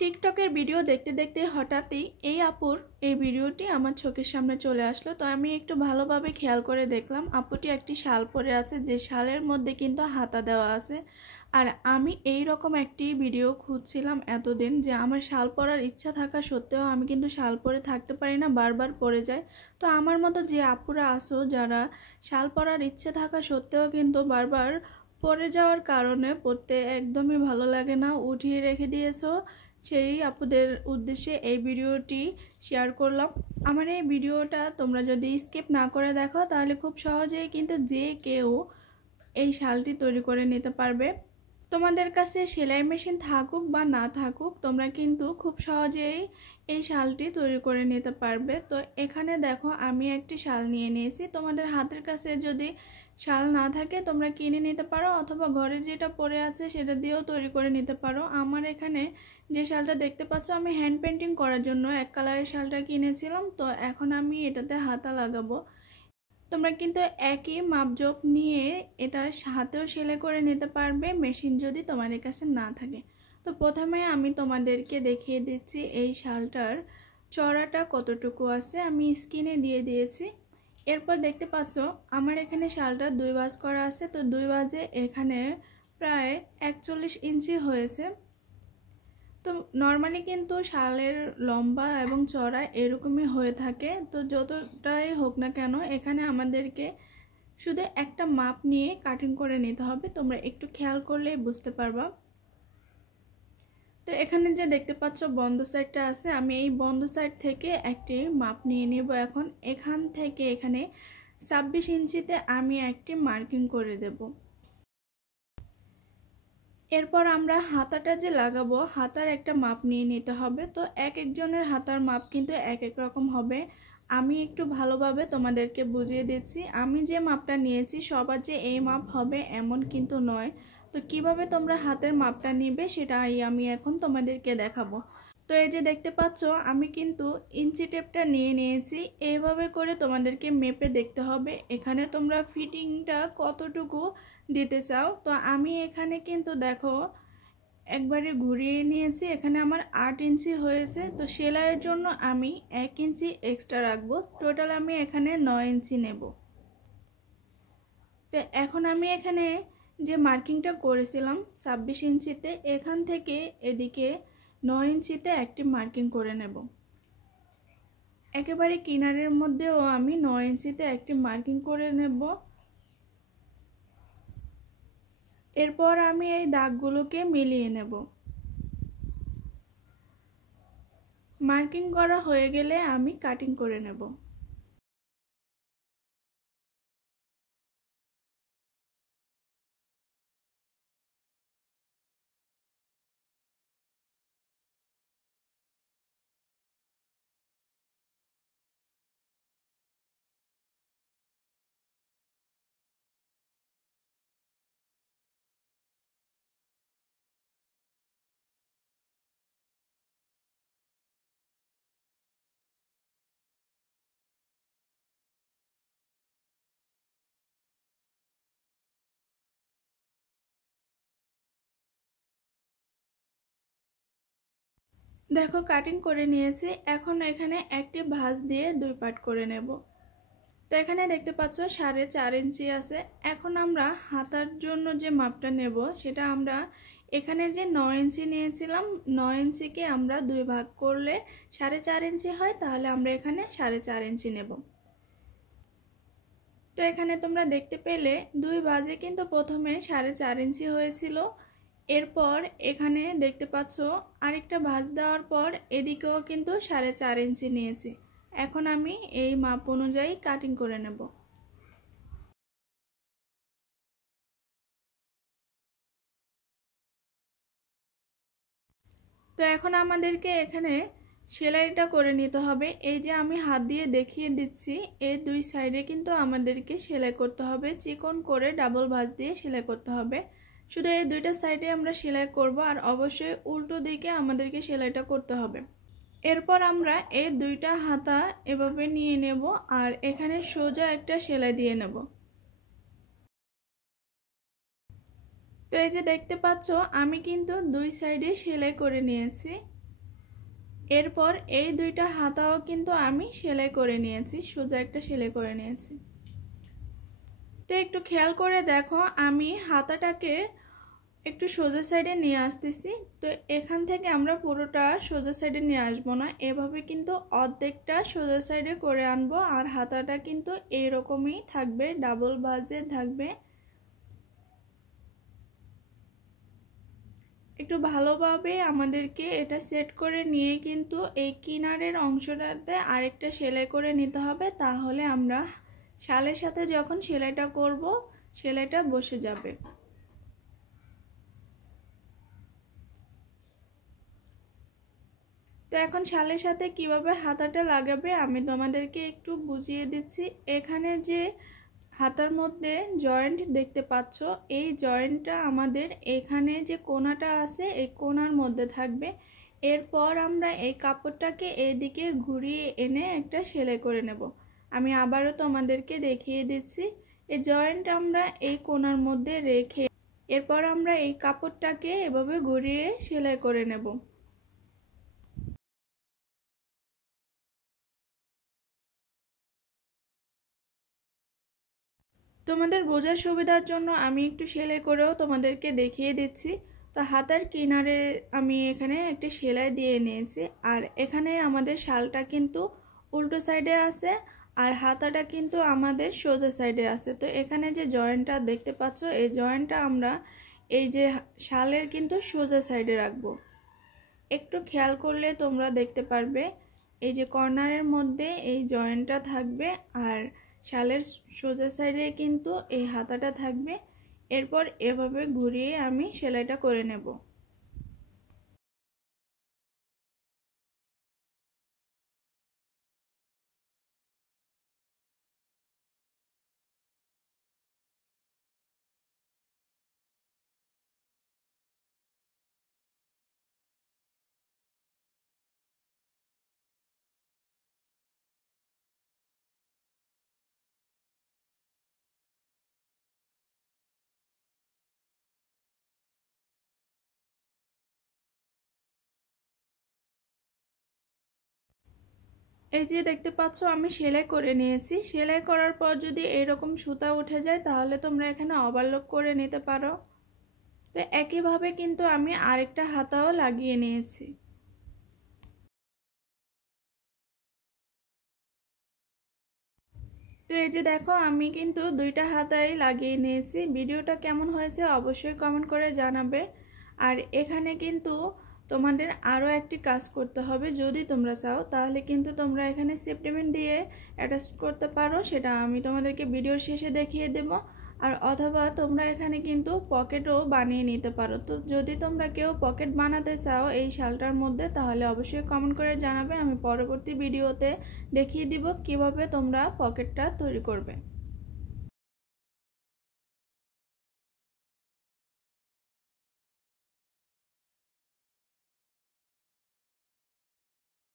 টিকটকের ভিডিও দেখতে দেখতে হঠাৎই এই আপুর এই ভিডিওটি আমার চোখের সামনে চলে আসলো। তো আমি একটু ভালোভাবে খেয়াল করে দেখলাম আপুটি একটি শাল পরে আছে, যে শালের মধ্যে কিন্তু হাতা দেওয়া আছে। আর আমি এই রকম একটি ভিডিও খুঁজছিলাম এতদিন, যে আমার শাল পরার ইচ্ছা থাকা সত্ত্বেও আমি কিন্তু শাল পরে থাকতে পারি না, বারবার পরে যায়। তো আমার মতো যে আপুরা আসো যারা শাল পরার ইচ্ছে থাকা সত্ত্বেও কিন্তু বারবার পরে যাওয়ার কারণে পরতে একদমই ভালো লাগে না, উঠিয়ে রেখে দিয়েছো, সেই আপুদের উদ্দেশ্যে এই ভিডিওটি শেয়ার করলাম। আমার এই ভিডিওটা তোমরা যদি স্কিপ না করে দেখো তাহলে খুব সহজেই কিন্তু যে কেউ এই শালটি তৈরি করে নিতে পারবে। তোমাদের কাছে সেলাই মেশিন থাকুক বা না থাকুক, তোমরা কিন্তু খুব সহজেই এই শালটি তৈরি করে নিতে পারবে। তো এখানে দেখো আমি একটি শাল নিয়ে নিয়েছি। তোমাদের হাতের কাছে যদি শাল না থাকে তোমরা কিনে নিতে পারো, অথবা ঘরে যেটা পড়ে আছে সেটা দিয়েও তৈরি করে নিতে পারো। আমার এখানে যে শালটা দেখতে পাচ্ছ আমি হ্যান্ড পেন্টিং করার জন্য এক কালারের শালটা কিনেছিলাম। তো এখন আমি এটাতে হাতা লাগাবো। তোমরা কিন্তু একই মাপজোপ নিয়ে এটা হাতেও সেলাই করে নিতে পারবে, মেশিন যদি তোমাদের কাছে না থাকে। তো প্রথমে আমি তোমাদেরকে দেখিয়ে দিচ্ছি এই শালটার চড়াটা কতটুকু আছে, আমি স্ক্রিনে দিয়ে দিয়েছি। এরপর দেখতে পাচ্ছ আমার এখানে শালটা 2 ভাঁজ করা আছে। তো 2 ভাঁজে এখানে প্রায় 41 ইঞ্চি হয়েছে। তো নর্মালি কিন্তু শালের লম্বা এবং চড়া এরকমই হয়ে থাকে। তো যতটাই হোক না কেন এখানে আমাদেরকে শুধু একটা মাপ নিয়ে কাটিং করে নিতে হবে, তোমরা একটু খেয়াল করলেই বুঝতে পারবা। তো এখানে যে দেখতে পাচ্ছ বন্ধ সাইডটা আছে, আমি এই বন্ধ সাইড থেকে একটি মাপ নিয়ে নেব। এখন এখান থেকে এখানে 26 ইঞ্চিতে আমি একটি মার্কিং করে দেব। এরপর আমরা হাতাটা যে লাগাবো হাতার একটা মাপ নিয়ে নিতে হবে। তো এক একজনের হাতার মাপ কিন্তু এক এক রকম হবে। আমি একটু ভালোভাবে তোমাদেরকে বুঝিয়ে দিচ্ছি। আমি যে মাপটা নিয়েছি সবার যে এই মাপ হবে এমন কিন্তু নয়। তো কিভাবে তোমরা হাতের মাপটা নিবে সেটাই আমি এখন তোমাদেরকে দেখাবো। তো এই যে দেখতে পাচ্ছ আমি কিন্তু ইঞ্চি টেপটা নিয়ে নিয়েছি। এইভাবে করে তোমাদেরকে মেপে দেখতে হবে এখানে তোমরা ফিটিংটা কতটুকু দিতে চাও। তো আমি এখানে কিন্তু দেখো একবারে ঘুরিয়ে নিয়েছি, এখানে আমার 8 ইঞ্চি হয়েছে। তো সেলাইয়ের জন্য আমি 1 ইঞ্চি এক্সট্রা রাখবো, টোটাল আমি এখানে 9 ইঞ্চি নেব। তো এখন আমি এখানে যে মার্কিংটা করেছিলাম 26 ইঞ্চিতে, এখান থেকে এদিকে 9 ইঞ্চিতে একটি মার্কিং করে নেব। একেবারে কিনারের মধ্যেও আমি 9 ইঞ্চিতে একটি মার্কিং করে নেব। এরপর আমি এই দাগগুলোকে মিলিয়ে নেব। মার্কিং করা হয়ে গেলে আমি কাটিং করে নেব। দেখো কাটিং করে নিয়েছি। এখন এখানে একটি ভাঁজ দিয়ে 2 পার্ট করে নেব। তো এখানে দেখতে পাচ্ছ 4.5 ইঞ্চি আছে। এখন আমরা হাতার জন্য যে মাপটা নেব সেটা আমরা এখানে যে 9 ইঞ্চি নিয়েছিলাম 9 ইঞ্চিকে আমরা 2 ভাগ করলে 4.5 ইঞ্চি হয়, তাহলে আমরা এখানে 4.5 ইঞ্চি নেব। তো এখানে তোমরা দেখতে পেলে 2 ভাঁজে কিন্তু প্রথমে 4.5 ইঞ্চি হয়েছিল। এরপর এখানে দেখতে পাচ্ছ আরেকটা ভাঁজ দেওয়ার পর এদিকেও কিন্তু 4.5 ইঞ্চি নিয়েছি। এখন আমি এই মাপ অনুযায়ী কাটিং করে নেব। তো এখন আমাদেরকে এখানে সেলাইটা করে নিতে হবে। এই যে আমি হাত দিয়ে দেখিয়ে দিচ্ছি, এই 2 সাইডে কিন্তু আমাদেরকে সেলাই করতে হবে, চিকন করে ডাবল ভাঁজ দিয়ে সেলাই করতে হবে। শুধু এই 2টা সাইডে আমরা সেলাই করব, আর অবশ্যই উল্টো দিকে আমাদেরকে সেলাইটা করতে হবে। এরপর আমরা এই 2টা হাতা এভাবে নিয়ে নেব আর এখানে সোজা একটা সেলাই দিয়ে নেব। তো এই যে দেখতে পাচ্ছ আমি কিন্তু 2 সাইডে সেলাই করে নিয়েছি। এরপর এই দুইটা হাতাও কিন্তু আমি সেলাই করে নিয়েছি, সোজা একটা সেলাই করে নিয়েছি। তো একটু খেয়াল করে দেখো, আমি হাতাটাকে একটু সোজা সাইডে নিয়ে আসতেছি। তো এখান থেকে আমরা পুরোটা সোজা সাইডে নিয়ে আসবো না, এভাবে কিন্তু অর্ধেকটা সোজা সাইডে করে আনবো। আর হাতাটা কিন্তু এইরকমই থাকবে, ডাবল ভাঁজে থাকবে। একটু ভালোভাবে আমাদেরকে এটা সেট করে নিয়ে কিন্তু এই কিনারের অংশটাতে আরেকটা সেলাই করে নিতে হবে, তাহলে আমরা শালের সাথে যখন সেলাইটা করব সেলাইটা বসে যাবে। তো এখন শালের সাথে কিভাবে হাতাটা লাগাবে আমি তোমাদেরকে একটু বুঝিয়ে দিচ্ছি। এখানে যে হাতার মধ্যে জয়েন্ট দেখতে পাচ্ছ, এই জয়েন্টটা আমাদের এখানে যে কোণাটা আছে এই কোণার মধ্যে থাকবে। এরপর আমরা এই কাপড়টাকে এদিকে ঘুরিয়ে এনে একটা সেলাই করে নেব। আমি আবারও তোমাদেরকে দেখিয়ে দিচ্ছি। এই জয়েন্ট আমরা এই কোণার মধ্যে রেখে এরপর আমরা এই কাপড়টাকে এভাবে ঘুরিয়ে সেলাই করে নেব। তোমাদের বোঝার সুবিধার জন্য আমি একটু সেলাই করেও তোমাদেরকে দেখিয়ে দিচ্ছি। তো হাতার কিনারে আমি এখানে একটা সেলাই দিয়ে নিয়েছি, আর এখানে আমাদের শালটা কিন্তু উল্টো সাইডে আছে আর হাতাটা কিন্তু আমাদের সোজা সাইডে আছে। তো এখানে যে জয়েন্টটা দেখতে পাচ্ছ, এই জয়েন্টটা আমরা এই যে শালের কিন্তু সোজা সাইডে রাখবো। একটু খেয়াল করলে তোমরা দেখতে পারবে এই যে কর্নারের মধ্যে এই জয়েন্টটা থাকবে আর শালের সোজা সাইডে কিন্তু এই হাতাটা থাকবে। এরপর এভাবে ঘুরিয়ে আমি সেলাইটা করে নেব। এই যে দেখতে পাচ্ছ আমি সেলাই করে নিয়েছি। সেলাই করার পর যদি এরকম সুতা উঠে যায় তাহলে তোমরা এখানে ওভারলক করে নিতে পারো। তো একইভাবে কিন্তু আমি আরেকটা হাতাও লাগিয়ে নিয়েছি। তো এই যে দেখো আমি কিন্তু দুইটা হাতাই লাগিয়ে নিয়েছি। ভিডিওটা কেমন হয়েছে অবশ্যই কমেন্ট করে জানাবে। আর এখানে কিন্তু তোমাদের আরও একটি কাজ করতে হবে, যদি তোমরা চাও তাহলে কিন্তু তোমরা এখানে সেফটিপিন দিয়ে অ্যাটাচ করতে পারো, সেটা আমি তোমাদেরকে ভিডিওর শেষে দেখিয়ে দেব। আর অথবা তোমরা এখানে কিন্তু পকেটও বানিয়ে নিতে পারো। তো যদি তোমরা কেউ পকেট বানাতে চাও এই শালটার মধ্যে তাহলে অবশ্যই কমেন্ট করে জানাবে, আমি পরবর্তী ভিডিওতে দেখিয়ে দিব কিভাবে তোমরা পকেটটা তৈরি করবে।